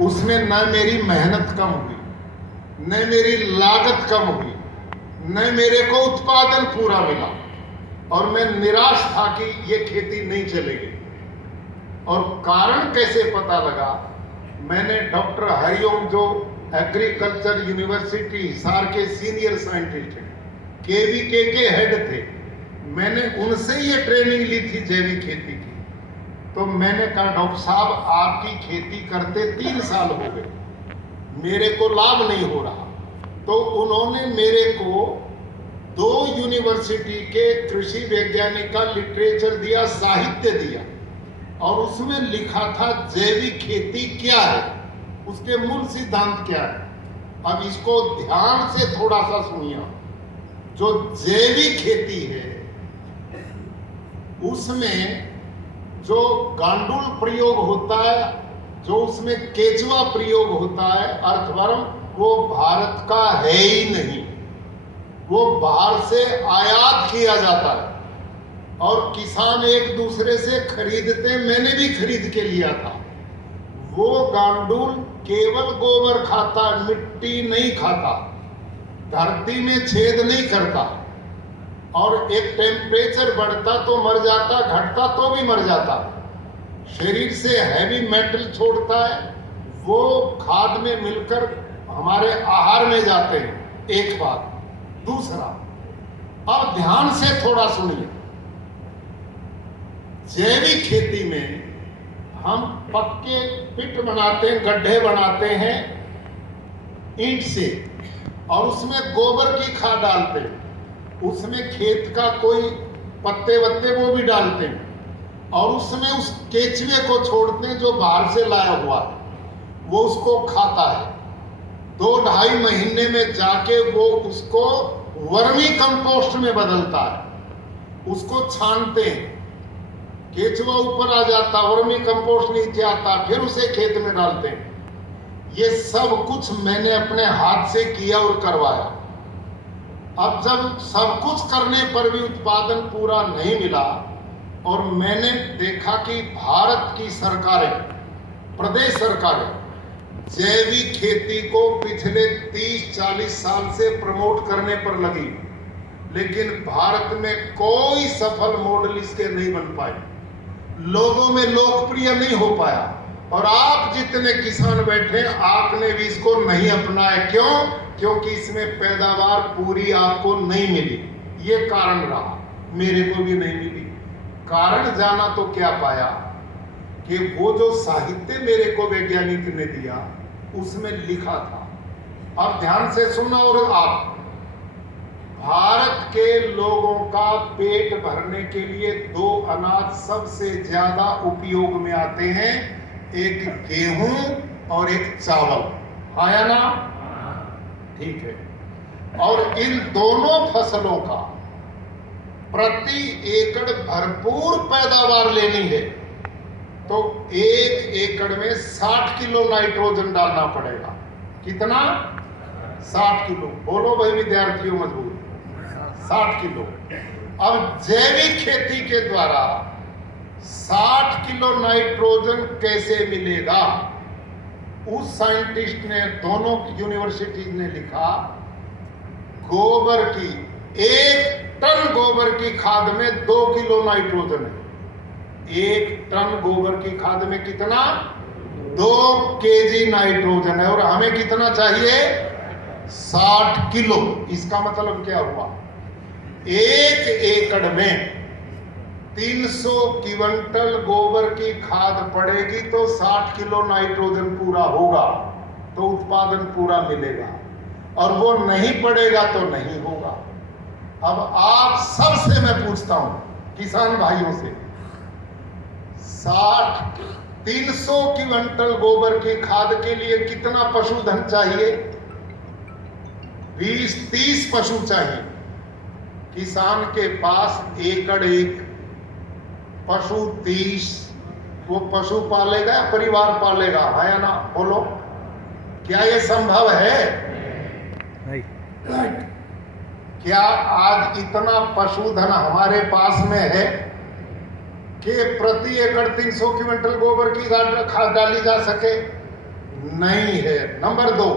उसमें न मेरी मेहनत कम हुई, न मेरी लागत कम हुई, न मेरे को उत्पादन पूरा मिला, और मैं निराश था कि ये खेती नहीं चलेगी। और कारण कैसे पता लगा? मैंने डॉक्टर हरिओम, जो एग्रीकल्चर यूनिवर्सिटी हिसार के सीनियर साइंटिस्ट हैं, केवीके के हेड थे, मैंने उनसे ये ट्रेनिंग ली थी जैविक खेती की। तो मैंने कहा, डॉक्टर साहब आपकी खेती करते 3 साल हो गए, मेरे को लाभ नहीं हो रहा। तो उन्होंने मेरे को 2 यूनिवर्सिटी के कृषि वैज्ञानिक का लिटरेचर दिया, साहित्य दिया, और उसमें लिखा था जैविक खेती क्या है, उसके मूल सिद्धांत क्या है। अब इसको ध्यान से थोड़ा सा सुनिए। जो जैविक खेती है उसमें जो गांडुल प्रयोग होता है, जो उसमें केचुआ प्रयोग होता है, अर्थवर्म, वो भारत का है ही नहीं, वो बाहर से आयात किया जाता है। और किसान एक दूसरे से खरीदते, मैंने भी खरीद के लिया था। वो गांडुल केवल गोबर खाता, मिट्टी नहीं खाता, धरती में छेद नहीं करता, और एक टेम्परेचर बढ़ता तो मर जाता, घटता तो भी मर जाता, शरीर से हैवी मेटल छोड़ता है, वो खाद में मिलकर हमारे आहार में जाते हैं। एक बात। दूसरा, अब ध्यान से थोड़ा सुनिए। जैविक खेती में हम पक्के पिट बनाते हैं, गड्ढे बनाते हैं ईंट से, और उसमें गोबर की खाद डालते हैं, उसमें खेत का कोई पत्ते वत्ते वो भी डालते हैं, और उसमें उस केचुए को छोड़ते हैं जो बाहर से लाया हुआ है, वो उसको खाता है। 2-2.5 महीने में जाके वो उसको वर्मी कंपोस्ट में बदलता है, उसको छानते हैं, केचुआ ऊपर आ जाता, वर्मी कंपोस्ट नीचे आता, फिर उसे खेत में डालते हैं। ये सब कुछ मैंने अपने हाथ से किया और करवाया। अब जब सब कुछ करने पर भी उत्पादन पूरा नहीं मिला, और मैंने देखा कि भारत की सरकारें, प्रदेश सरकारें जैविक खेती को पिछले 30-40 साल से प्रमोट करने पर लगी, लेकिन भारत में कोई सफल मॉडल इसके नहीं बन पाए, लोगों में लोकप्रिय नहीं हो पाया। और आप जितने किसान बैठे, आपने भी इसको नहीं अपनाया। क्यों? क्योंकि इसमें पैदावार पूरी आपको नहीं मिली। ये कारण रहा, मेरे को भी नहीं मिली। कारण जाना तो क्या पाया कि वो जो साहित्य मेरे को वैज्ञानिक ने दिया, उसमें लिखा था। अब ध्यान से सुना। और आप, भारत के लोगों का पेट भरने के लिए 2 अनाज सबसे ज्यादा उपयोग में आते हैं, एक गेहूं और एक चावल। हाँ या ना? ठीक है। और इन दोनों फसलों का प्रति एकड़ भरपूर पैदावार लेनी है तो 1 एकड़ में 60 किलो नाइट्रोजन डालना पड़ेगा। कितना? 60 किलो। बोलो भाई विद्यार्थियों मजबूत, 60 किलो। अब जैविक खेती के द्वारा 60 किलो नाइट्रोजन कैसे मिलेगा? उस साइंटिस्ट ने, दोनों यूनिवर्सिटीज ने लिखा, गोबर की 1 टन गोबर की खाद में 2 किलो नाइट्रोजन है। 1 टन गोबर की खाद में कितना? 2 केजी नाइट्रोजन है। और हमें कितना चाहिए? 60 किलो। इसका मतलब क्या हुआ? 1 एकड़ में 300 क्विंटल गोबर की खाद पड़ेगी तो 60 किलो नाइट्रोजन पूरा होगा, तो उत्पादन पूरा मिलेगा। और वो नहीं पड़ेगा तो नहीं होगा। अब आप सबसे मैं पूछता हूं, किसान भाइयों से, 300 क्विंटल गोबर की खाद के लिए कितना पशुधन चाहिए? 20-30 पशु चाहिए। किसान के पास एकड़ 1, पशु 30, वो पशु पालेगा या परिवार पालेगा? है या ना? बोलो, क्या ये संभव है? क्या आज इतना पशुधन हमारे पास में है कि प्रति एकड़ 300 क्विंटल गोबर की खाद डाली जा सके? नहीं है। नंबर 2,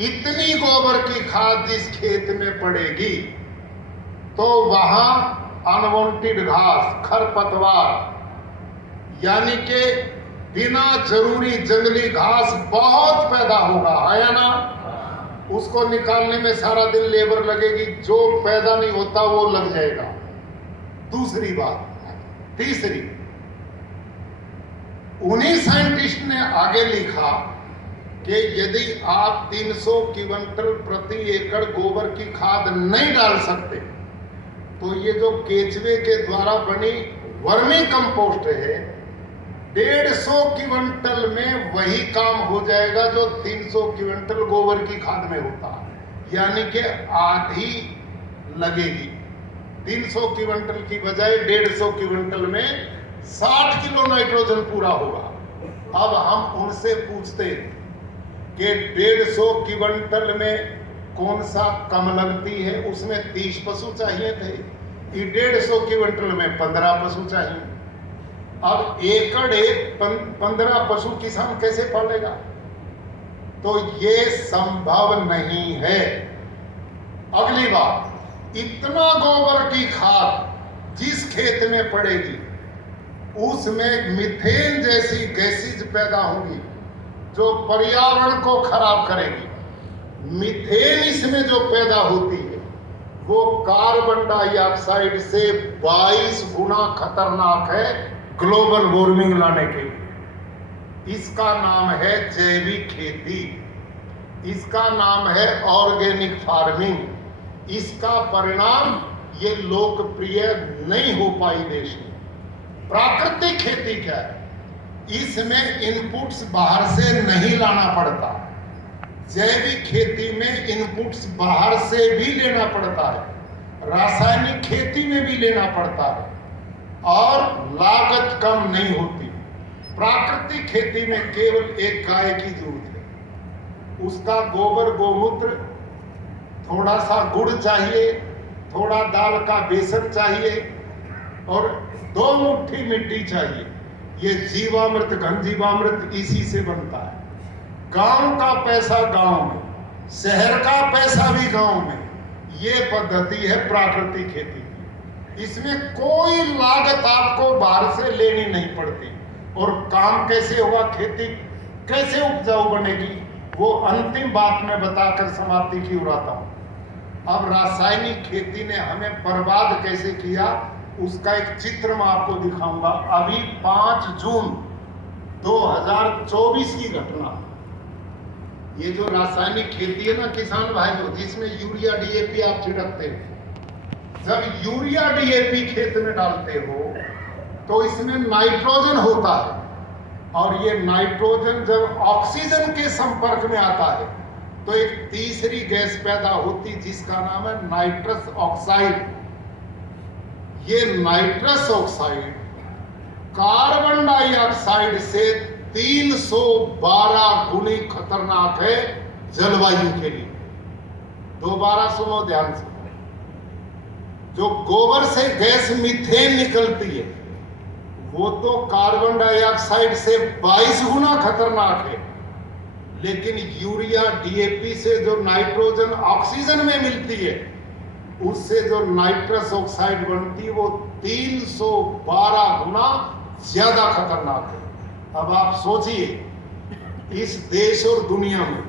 इतनी गोबर की खाद जिस खेत में पड़ेगी तो वहां अनवांटेड घास, खरपतवार, यानी कि बिना जरूरी जंगली घास बहुत पैदा होगा, है या ना? उसको निकालने में सारा दिन लेबर लगेगी, जो पैदा नहीं होता वो लग जाएगा। दूसरी बात, तीसरी, उन्हीं साइंटिस्ट ने आगे लिखा कि यदि आप 300 क्विंटल प्रति एकड़ गोबर की खाद नहीं डाल सकते तो ये जो केचुए के द्वारा बनी वर्मी कंपोस्ट है, 150 क्विंटल में वही काम हो जाएगा जो 300 क्विंटल गोबर की खाद में होता है, यानी कि आधी लगेगी। 300 क्विंटल की बजाय 150 क्विंटल में 60 किलो नाइट्रोजन पूरा होगा। अब हम उनसे पूछते कि 150 क्विंटल में कौन सा कम लगती है? उसमें 30 पशु चाहिए थे, 150 क्विंटल में 15 पशु चाहिए। अब एकड़ 15 पशु किसान कैसे पालेगा? तो ये संभव नहीं है। अगली बात, इतना गोबर की खाद जिस खेत में पड़ेगी उसमें मीथेन जैसी गैसेज पैदा होंगी जो पर्यावरण को खराब करेगी। मीथेन इसमें जो पैदा होती है वो कार्बन डाइऑक्साइड से 22 गुना खतरनाक है ग्लोबल वार्मिंग लाने के लिए। इसका नाम है जैविक खेती, इसका नाम है ऑर्गेनिक फार्मिंग। इसका परिणाम ये लोकप्रिय नहीं हो पाई देश में। प्राकृतिक खेती क्या है? इसमें इनपुट्स बाहर से नहीं लाना पड़ता। जैविक खेती में इनपुट्स बाहर से भी लेना पड़ता है, रासायनिक खेती में भी लेना पड़ता है और लागत कम नहीं होती। प्राकृतिक खेती में केवल एक गाय की जरूरत है, उसका गोबर गोमूत्र, थोड़ा सा गुड़ चाहिए, थोड़ा दाल का बेसन चाहिए और 2 मुट्ठी मिट्टी चाहिए। ये जीवामृत, घन जीवामृत इसी से बनता है। गांव का पैसा गांव में, शहर का पैसा भी गांव में। ये पद्धति है प्राकृतिक खेती की। इसमें कोई लागत आपको बाहर से लेनी नहीं पड़ती। और काम कैसे होगा, खेती कैसे उपजाऊ बनेगी, वो अंतिम बात मैं बताकर समाप्ति की ओर आता हूं। अब रासायनिक खेती ने हमें बर्बाद कैसे किया उसका एक चित्र मैं आपको दिखाऊंगा। अभी 5 जून 2024 की घटना। ये जो रासायनिक खेती है ना किसान भाइयों, जिसमें यूरिया डीएपी आप छिड़कते हो, जब यूरिया डीएपी खेत में डालते हो तो इसमें नाइट्रोजन होता है और ये नाइट्रोजन जब ऑक्सीजन के संपर्क में आता है तो एक तीसरी गैस पैदा होती जिसका नाम है नाइट्रस ऑक्साइड। ये नाइट्रस ऑक्साइड कार्बन डाइऑक्साइड से 312 गुनी खतरनाक है जलवायु के लिए। दोबारा सुनो ध्यान से, जो गोबर से गैस मीथेन निकलती है वो तो कार्बन डाइऑक्साइड से 22 गुना खतरनाक है, लेकिन यूरिया डीएपी से जो नाइट्रोजन ऑक्सीजन में मिलती है उससे जो नाइट्रस ऑक्साइड बनती है वो 312 गुना ज्यादा खतरनाक है। अब आप सोचिए, इस देश और दुनिया में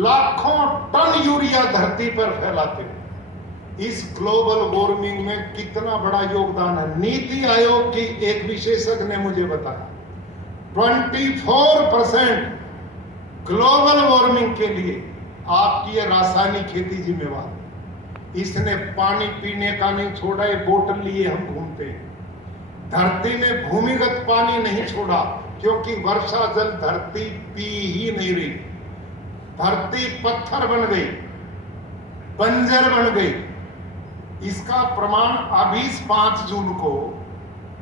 लाखों टन यूरिया धरती पर फैलाते हैं, इस ग्लोबल वार्मिंग में कितना बड़ा योगदान है। नीति आयोग की एक विशेषज्ञ ने मुझे बताया 24% ग्लोबल वार्मिंग के लिए आपकी ये रासायनिक खेती जिम्मेवार है। इसने पानी पीने का नहीं छोड़ा, ये बोतल लिए हम घूमते हैं। धरती में भूमिगत पानी नहीं छोड़ा क्योंकि वर्षा जल धरती पी ही नहीं रही। धरती पत्थर बन गई, बंजर बन गई। इसका प्रमाण अभी 5 जून को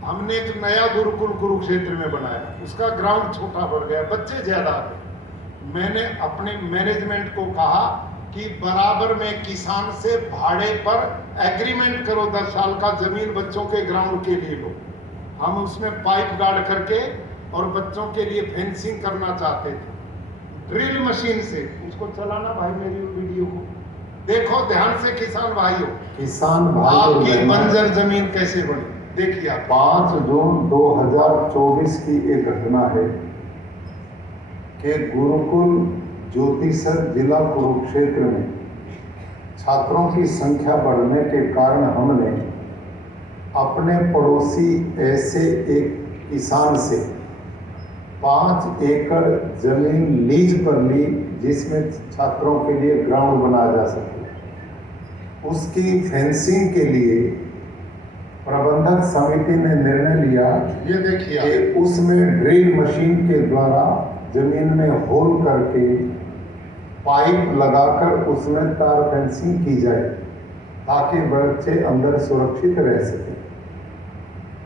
हमने एक नया गुरुकुल कुरुक्षेत्र में बनाया। उसका ग्राउंड छोटा पड़ गया, बच्चे ज्यादा आ गए। मैंने अपने मैनेजमेंट को कहा कि बराबर में किसान से भाड़े पर एग्रीमेंट करो, 10 साल का जमीन बच्चों के ग्राउंड के लिए लो। हम उसमें पाइप गाड़ करके और बच्चों के लिए फेंसिंग करना चाहते थे ड्रिल मशीन से। उसको चलाना भाई मेरी वीडियो को देखो ध्यान से किसान भाइयों, आपकी बंजर जमीन कैसे बनी देखिए आप। 5 जून 2024 की एक घटना है कि गुरुकुल ज्योतिसर जिला कुरुक्षेत्र में छात्रों की संख्या बढ़ने के कारण हमने अपने पड़ोसी ऐसे एक किसान से 5 एकड़ जमीन लीज पर ली जिसमें छात्रों के लिए ग्राउंड बनाया जा सके। उसकी फेंसिंग के लिए प्रबंधक समिति ने निर्णय लिया ये देखिए कि उसमें ड्रिल मशीन के द्वारा जमीन में होल करके पाइप लगाकर उसमें तार फेंसिंग की जाए ताकि बच्चे अंदर सुरक्षित रह सकें।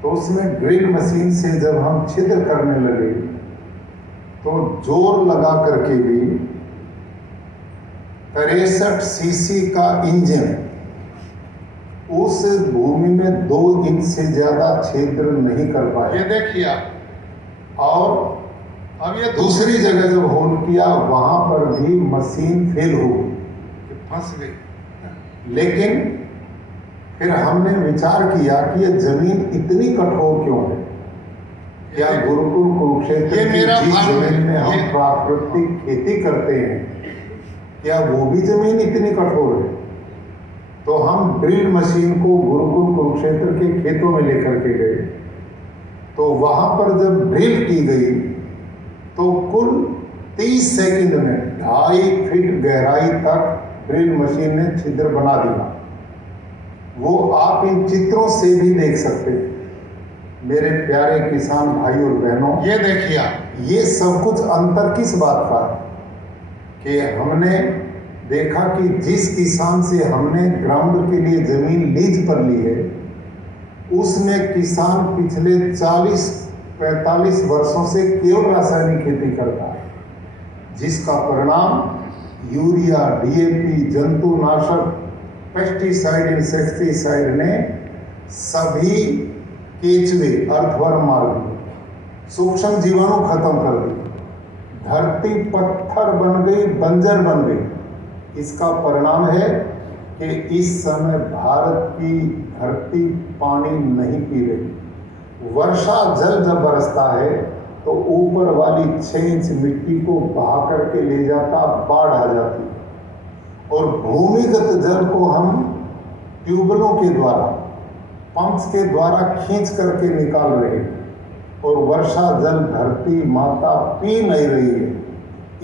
तो उसमें ड्रिल मशीन से जब हम छिद्र करने लगे तो जोर लगा करके भी 63 सीसी का इंजन उस भूमि में 2 इंच से ज्यादा छिद्र नहीं कर पाए। ये देखिए आप। और अब ये दूसरी जगह जब होल किया वहां पर भी मशीन फेल हो गई, फंस गई। लेकिन फिर हमने विचार किया कि ये जमीन इतनी कठोर क्यों है। क्या गुरुकुल कुरुक्षेत्र की जिस जमीन में हम प्राकृतिक खेती करते हैं क्या वो भी जमीन इतनी कठोर है। तो हम ड्रिल मशीन को गुरुकुल कुरुक्षेत्र के खेतों में लेकर के गए। तो वहां पर जब ड्रिल की गई तो कुल 30 सेकंड में 2.5 फीट गहराई तक ड्रिल मशीन ने छिद्र बना दिया। वो आप इन चित्रों से भी देख सकते हैं मेरे प्यारे किसान भाई और बहनों। ये देखिए आप। ये सब कुछ अंतर किस बात का है कि हमने देखा कि जिस किसान से हमने ग्राउंड के लिए जमीन लीज पर ली है उसमें किसान पिछले 40-45 वर्षों से केवल रासायनिक खेती करता है जिसका परिणाम यूरिया, डीएपी, जंतुनाशक, पेस्टिसाइड, इंसेक्टिसाइड ने सभी केचुए, अर्थवर्म मार दिए, सूक्ष्म जीवाणु खत्म कर दिए, धरती पत्थर बन गई, बंजर बन गई। इसका परिणाम है कि इस समय भारत की धरती पानी नहीं पी रही। वर्षा जल जब बरसता है तो ऊपर वाली 6 इंच मिट्टी को बहा करके ले जाता, बाढ़ आ जाती है और भूमिगत जल को हम ट्यूबवेलों के द्वारा, पंप्स के द्वारा खींच करके निकाल रहे हैं और वर्षा जल धरती माता पी नहीं रही है।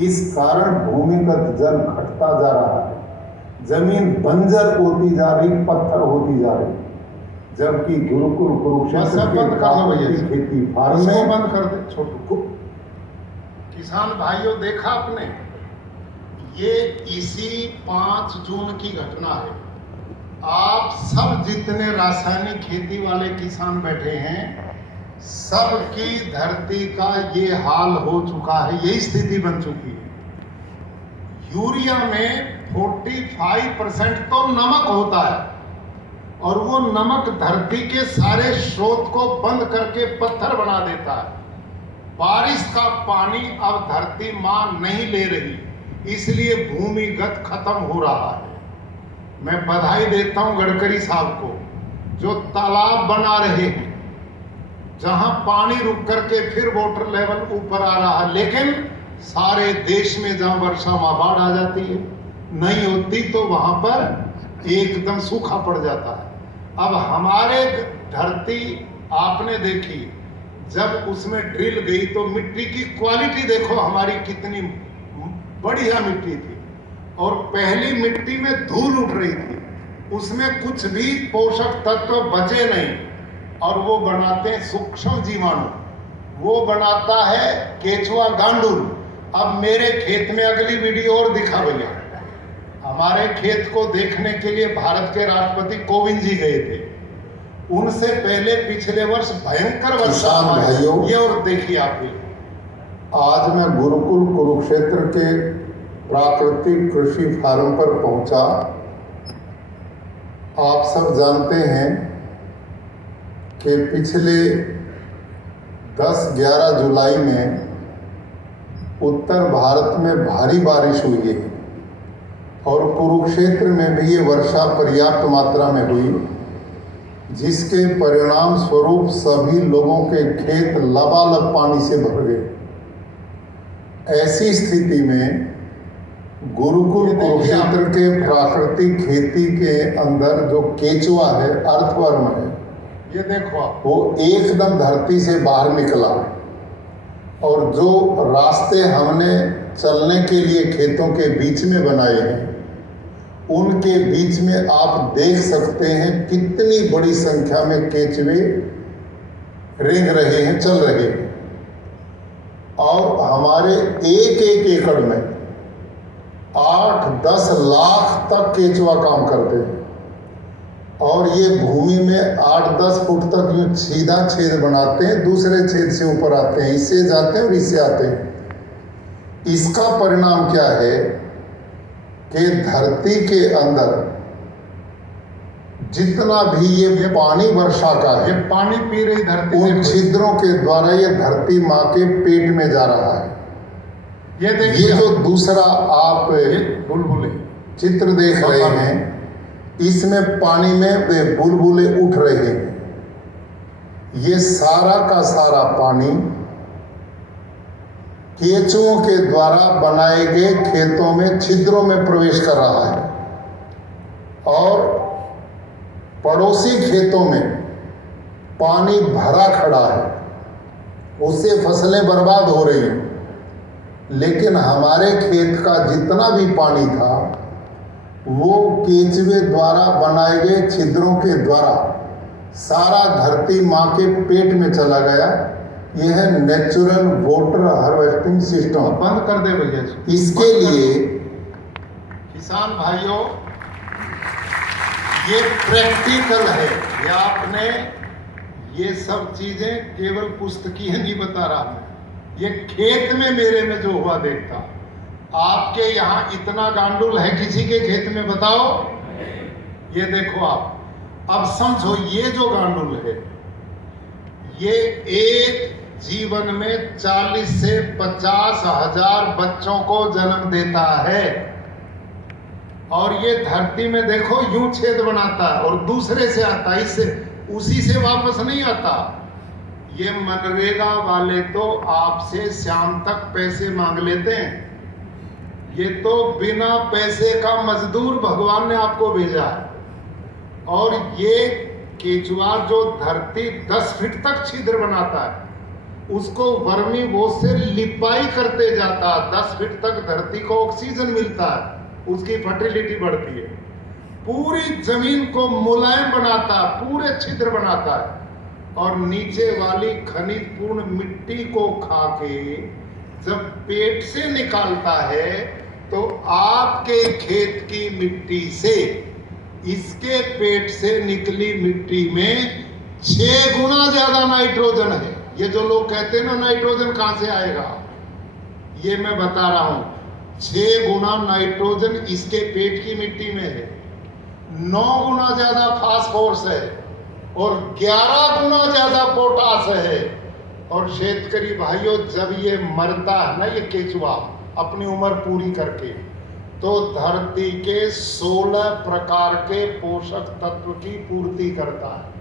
इस कारण भूमिगत जल घटता जा रहा है, जमीन बंजर होती जा रही, पत्थर होती जा रही। जबकि गुरुकुल कुरुक्षेत्र की खेती फार्म में बंद कर दे छोटू। किसान भाइयों देखा आपने, ये इसी 5 जून की घटना है। आप सब जितने रासायनिक खेती वाले किसान बैठे हैं सबकी धरती का ये हाल हो चुका है, यही स्थिति बन चुकी है। यूरिया में 45% तो नमक होता है और वो नमक धरती के सारे स्रोत को बंद करके पत्थर बना देता है। बारिश का पानी अब धरती मां नहीं ले रही, इसलिए भूमिगत खत्म हो रहा है। मैं बधाई देता हूं गडकरी साहब को जो तालाब बना रहे हैं जहां पानी रुक करके फिर वाटर लेवल ऊपर आ रहा है। लेकिन सारे देश में जहां वर्षा मां बाढ़ आ जाती है, नहीं होती तो वहां पर एकदम सूखा पड़ जाता है। अब हमारे धरती आपने देखी, जब उसमें ड्रिल गई तो मिट्टी की क्वालिटी देखो हमारी कितनी बढ़िया मिट्टी थी और पहली मिट्टी में धूल उठ रही थी, उसमें कुछ भी पोषक तत्व बचे नहीं और वो बनाते हैं सूक्ष्म जीवाणु, वो बनाता है केचुआ गांडुल। अब मेरे खेत में अगली वीडियो और दिखा भैया, हमारे खेत को देखने के लिए भारत के राष्ट्रपति कोविंद जी गए थे। उनसे पहले पिछले वर्ष भयंकर वर्षा भाइयों, ये और देखिए आप भी। आज मैं गुरुकुल कुरुक्षेत्र के प्राकृतिक कृषि फार्म पर पहुंचा। आप सब जानते हैं कि पिछले 10-11 जुलाई में उत्तर भारत में भारी बारिश हुई है और कुरुक्षेत्र में भी ये वर्षा पर्याप्त मात्रा में हुई, जिसके परिणाम स्वरूप सभी लोगों के खेत लबालब पानी से भर गए। ऐसी स्थिति में गुरुकुल कुरुक्षेत्र के प्राकृतिक खेती के अंदर जो केचुआ है, अर्थवर्म है, ये देखो आप, वो एकदम धरती से बाहर निकला और जो रास्ते हमने चलने के लिए खेतों के बीच में बनाए हैं, उनके बीच में आप देख सकते हैं कितनी बड़ी संख्या में केचुए रेंग रहे हैं, चल रहे हैं। और हमारे एक एक एकड़ में 8-10 लाख तक केचुआ काम करते हैं और ये भूमि में 8-10 फुट तक यूं सीधा छेद बनाते हैं, दूसरे छेद से ऊपर आते हैं, इससे जाते हैं और इससे आते हैं। इसका परिणाम क्या है कि धरती के अंदर जितना भी ये पानी वर्षा का ये है, पानी पी रही धरती, उन देखो। छिद्रों के द्वारा ये धरती माँ के पेट में जा रहा है। ये ये देखिए जो दूसरा आप बुलबुले चित्र देख रहे हैं, इसमें पानी में वे बुलबुले उठ रहे हैं। ये सारा का सारा पानी केचुओं के द्वारा बनाए गए खेतों में छिद्रों में प्रवेश कर रहा है और पड़ोसी खेतों में पानी भरा खड़ा है, उससे फसलें बर्बाद हो रही हैं। लेकिन हमारे खेत का जितना भी पानी था वो केचुए द्वारा बनाए गए छिद्रों के द्वारा सारा धरती माँ के पेट में चला गया। यह है नेचुरल वाटर हार्वेस्टिंग सिस्टम। बंद कर दे भैया इसको। इसके लिए किसान भाइयों, ये प्रैक्टिकल है। ये आपने ये सब चीजें केवल पुस्तकीय नहीं बता रहा मैं, ये खेत में मेरे में जो हुआ देखता। आपके यहाँ इतना गांडुल है किसी के खेत में, बताओ? ये देखो आप, अब समझो ये जो गांडुल है, ये एक जीवन में 40 से 50 हजार बच्चों को जन्म देता है और ये धरती में देखो यूं छेद बनाता है और दूसरे से आता है, इससे उसी से वापस नहीं आता। ये मनरेगा वाले तो आपसे शाम तक पैसे मांग लेते हैं। ये तो बिना पैसे का मजदूर भगवान ने आपको भेजा है। और ये केचुआ जो धरती 10 फीट तक छिद्र बनाता है, उसको वर्मी बोझ से लिपाई करते जाता है। 10 फीट तक धरती को ऑक्सीजन मिलता है, उसकी फर्टिलिटी बढ़ती है, पूरी जमीन को मुलायम बनाता है, पूरे छिद्र बनाता है और नीचे वाली खनिज पूर्ण मिट्टी को खा के जब पेट से निकालता है तो आपके खेत की मिट्टी से इसके पेट से निकली मिट्टी में 6 गुना ज्यादा नाइट्रोजन है। ये जो लोग कहते हैं ना नाइट्रोजन कहां से आएगा, ये मैं बता रहा हूं। 6 गुना नाइट्रोजन इसके पेट की मिट्टी में है, 9 गुना ज्यादा फास्फोरस है और 11 गुना ज्यादा पोटास है। और शेतकरी भाइयों, जब ये मरता है ना, ये केचुआ अपनी उम्र पूरी करके, तो धरती के 16 प्रकार के पोषक तत्व की पूर्ति करता है।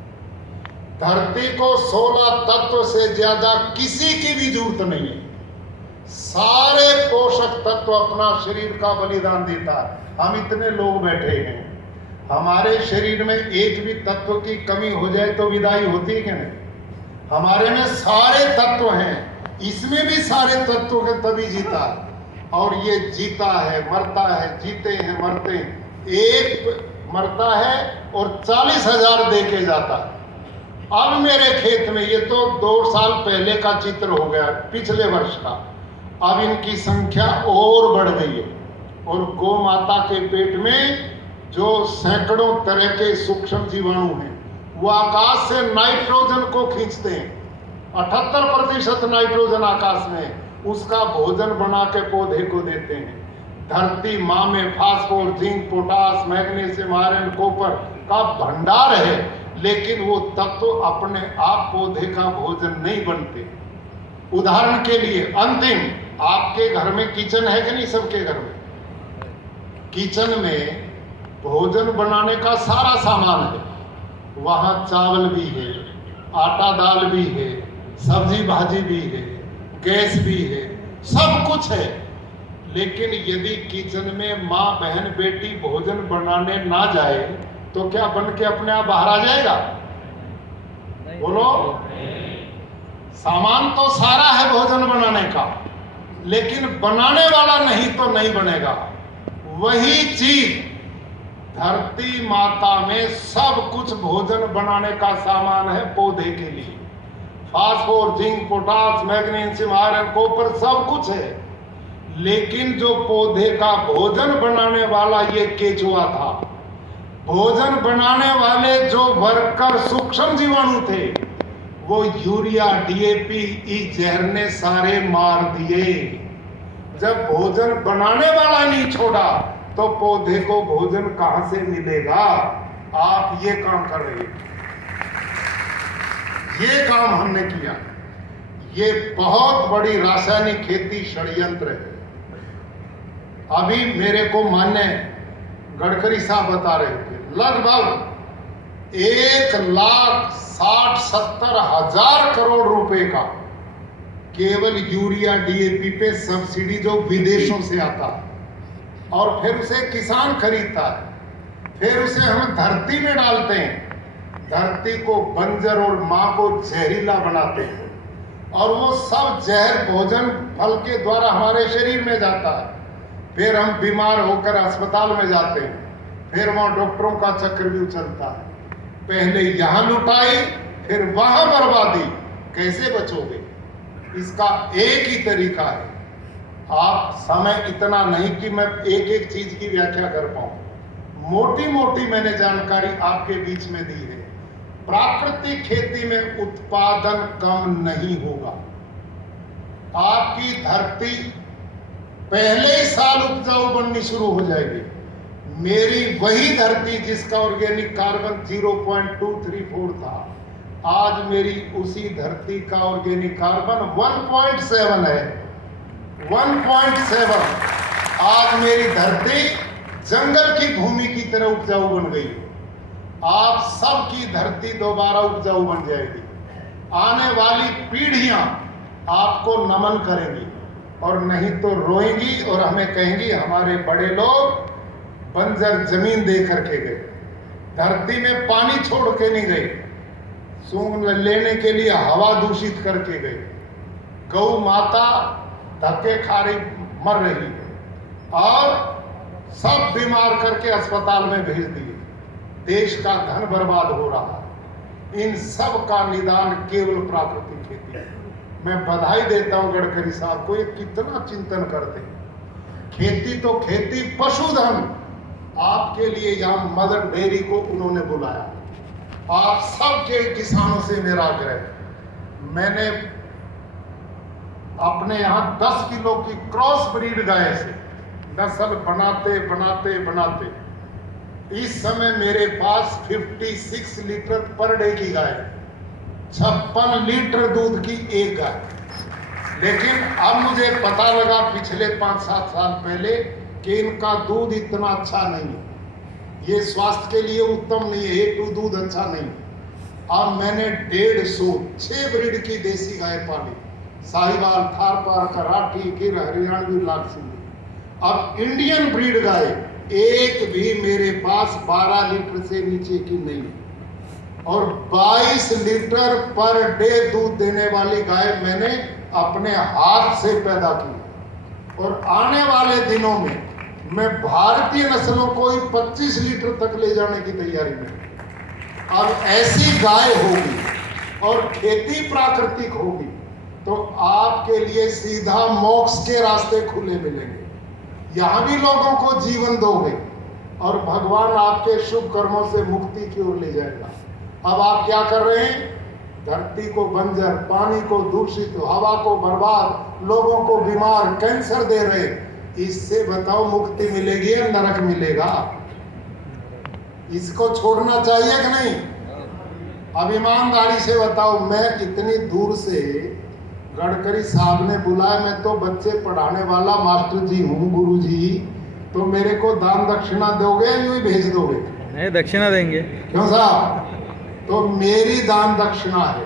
धरती को 16 तत्व से ज्यादा किसी की भी जरूरत नहीं है। सारे पोषक तत्व अपना शरीर का बलिदान देता है। हम इतने लोग बैठे हैं, हमारे शरीर में एक भी तत्व की कमी हो जाए तो विदाई होती है कि नहीं? हमारे में सारे तत्व हैं, इसमें भी सारे तत्वों के तभी जीता है। और ये जीता है, मरता है, जीते हैं, मरते हैं। एक मरता है और 40,000 दे के जाता है। अब मेरे खेत में, ये तो 2 साल पहले का चित्र हो गया, पिछले वर्ष का, अब इनकी संख्या और बढ़ गई है। और गौ माता के पेट में जो सैकड़ों तरह के सूक्ष्म जीवाणु हैं, वो आकाश से नाइट्रोजन को खींचते हैं। 78% नाइट्रोजन आकाश में, उसका भोजन बना के पौधे को देते हैं। धरती माँ में phosphorus, zinc, potash, magnesium, iron, copper का भंडार है, लेकिन वो तत्व अपने आप पौधे का भोजन नहीं बनते। उदाहरण के लिए अंतिम, आपके घर में किचन है कि नहीं? सबके घर में किचन में भोजन बनाने का सारा सामान है। वहाँ चावल भी है, आटा दाल भी है, सब्जी भाजी भी है, गैस भी है, सब कुछ है। लेकिन यदि किचन में माँ बहन बेटी भोजन बनाने ना जाए तो क्या बन के अपने आप बाहर आ जाएगा? बोलो। सामान तो सारा है भोजन बनाने का, लेकिन बनाने वाला नहीं तो नहीं बनेगा। वही चीज धरती माता में सब कुछ भोजन बनाने का सामान है पौधे के लिए। Phosphor, zinc, potash, magnesium, iron, copper सब कुछ है। लेकिन जो पौधे का भोजन बनाने वाला ये केचुआ था, भोजन बनाने वाले जो वर्कर सूक्ष्म जीवाणु थे, वो यूरिया, डीएपी, इस जहर ने सारे मार दिए। जब भोजन बनाने वाला नहीं छोड़ा तो पौधे को भोजन कहां से मिलेगा? आप ये काम कर रहे हैं, ये काम हमने किया। ये बहुत बड़ी रासायनिक खेती षड्यंत्र है। अभी मेरे को मान्य गडकरी साहब बता रहे थे, लगभग 1,60,70,000 करोड़ रुपए का केवल यूरिया डीएपी पे सब्सिडी जो विदेशों से आता है, और फिर उसे किसान खरीदता है, फिर उसे हम धरती में डालते हैं, धरती को बंजर और मां को जहरीला बनाते हैं, और वो सब जहर भोजन फल के द्वारा हमारे शरीर में जाता है। फिर हम बीमार होकर अस्पताल में जाते हैं, फिर वहां डॉक्टरों का चक्रव्यूह चलता है। पहले यहां लुटाई, फिर वहां बर्बादी। कैसे बचोगे? इसका एक ही तरीका है। आप समय इतना नहीं कि मैं एक एक चीज की व्याख्या कर पाऊं। मोटी मोटी मैंने जानकारी आपके बीच में दी है। प्राकृतिक खेती में उत्पादन कम नहीं होगा। आपकी धरती पहले ही साल उपजाऊ बननी शुरू हो जाएगी। मेरी वही धरती जिसका ऑर्गेनिक कार्बन 0.234 था, आज मेरी उसी धरती का ऑर्गेनिक कार्बन 1.7 है। 1.7। आज मेरी धरती जंगल की भूमि की तरह उपजाऊ बन गई। आप सबकी धरती दोबारा उपजाऊ बन जाएगी। आने वाली पीढ़ियां आपको नमन करेंगी, और नहीं तो रोएंगी और हमें कहेंगी हमारे बड़े लोग बंजर जमीन दे करके गए, धरती में पानी छोड़ के नहीं गए, सूंघ लेने के लिए हवा दूषित करके गए, गौ माता धक्के खा रही मर रही है, और सब बीमार करके अस्पताल में भेज दिए। देश का धन बर्बाद हो रहा है। इन सब का निदान केवल प्राकृतिक खेती है। मैं बधाई देता हूं गडकरी साहब को, ये कितना चिंतन करते हैं। खेती तो खेती, पशुधन आपके लिए यहां मदर डेयरी को उन्होंने बुलाया। आप सबके किसानों से मेरा आग्रह, मैंने अपने यहां 10 किलो की क्रॉस ब्रीड गाय से नस्ल बनाते बनाते बनाते इस समय मेरे पास 56 लीटर पर डे की गाय, 56 लीटर दूध की एक गाय। लेकिन अब मुझे पता लगा पिछले 5-7 साल पहले कि इनका दूध इतना अच्छा नहीं है, ये स्वास्थ्य के लिए उत्तम नहीं है, A2 दूध अच्छा नहीं है। अब मैंने 150 ब्रीड की देसी गाय पाली, साहिवाल, थारपार, कराठी, गिर, हरियाणवी, लाल। अब इंडियन ब्रीड गाय एक भी मेरे पास 12 लीटर से नीचे की नहीं है, और 22 लीटर पर डे दूध देने वाली गाय मैंने अपने हाथ से पैदा की। और आने वाले दिनों में मैं भारतीय नस्लों को ही 25 लीटर तक ले जाने की तैयारी में। अब ऐसी गाय होगी और खेती प्राकृतिक होगी तो आपके लिए सीधा मोक्ष के रास्ते खुले मिलेंगे। यहां भी लोगों को जीवन दोगे और भगवान आपके शुभ कर्मों से मुक्ति की ओर ले जाएगा। अब आप क्या कर रहे हैं? धरती को बंजर, पानी को दूषित, हवा को बर्बाद, लोगों को बीमार, कैंसर दे रहे। इससे बताओ मुक्ति मिलेगी या नरक मिलेगा? इसको छोड़ना चाहिए कि नहीं? अब ईमानदारी से बताओ, मैं इतनी दूर से गडकरी साहब ने बुलाया, मैं तो बच्चे पढ़ाने वाला मास्टर जी हूँ, गुरु जी, तो मेरे को दान दक्षिणा दोगे या यूं ही भेज दोगे? नहीं, दक्षिणा देंगे। क्यों साहब? तो मेरी दान दक्षिणा है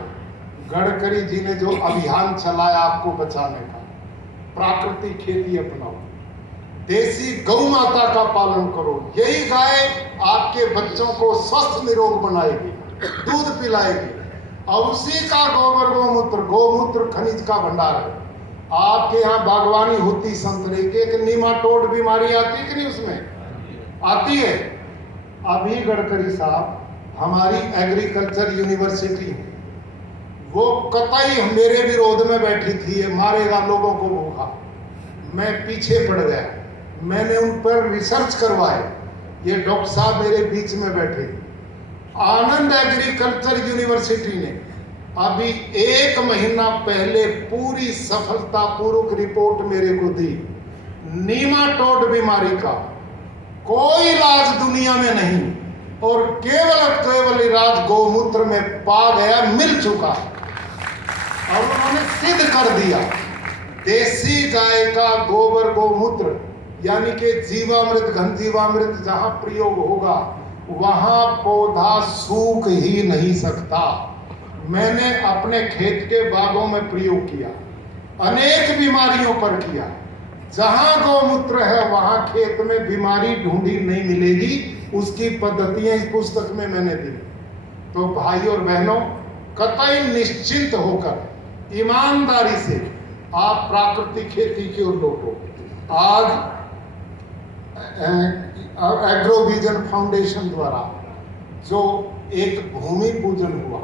गडकरी जी ने जो अभियान चलाया आपको बचाने का, प्राकृतिक खेती अपनाओ, देसी गौ माता का पालन करो, यही गाय आपके बच्चों को स्वस्थ निरोग बनाएगी, दूध पिलाएगी, और उसी का गोबर गोमूत्र खनिज का भंडार है। आपके यहाँ बागवानी होती संतरे के, एक नीमाटोड बीमारी आती है कि नहीं? उसमें आती है। अभी गडकरी साहब हमारी एग्रीकल्चर यूनिवर्सिटी है, वो कतई मेरे विरोध में बैठी थी, ये मारेगा लोगों को भूखा, मैं पीछे पड़ गया, मैंने उन पर रिसर्च करवाए, ये डॉक्टर साहब मेरे बीच में बैठे। आनंद एग्रीकल्चर यूनिवर्सिटी ने अभी 1 महीना पहले पूरी सफलतापूर्वक रिपोर्ट मेरे को दी, नीमाटोड बीमारी का कोई इलाज दुनिया में नहीं, और केवल इलाज गौमूत्र में पा गया, मिल चुका, और उन्होंने सिद्ध कर दिया। देसी गाय का गोबर गौमूत्र यानी कि जीवामृत, घन जीवामृत जहां प्रयोग होगा वहां पौधा सूख ही नहीं सकता। मैंने अपने खेत के बागों में प्रयोग किया, अनेक बीमारियों पर किया, जहां गौमूत्र है वहां खेत में बीमारी ढूंढी नहीं मिलेगी, उसकी पद्धतियां इस पुस्तक में मैंने दी। तो भाई और बहनों, कतई निश्चिंत होकर ईमानदारी से आप प्राकृतिक खेती की ओर लौटो। आज एग्रोविजन फाउंडेशन द्वारा जो एक भूमि पूजन हुआ,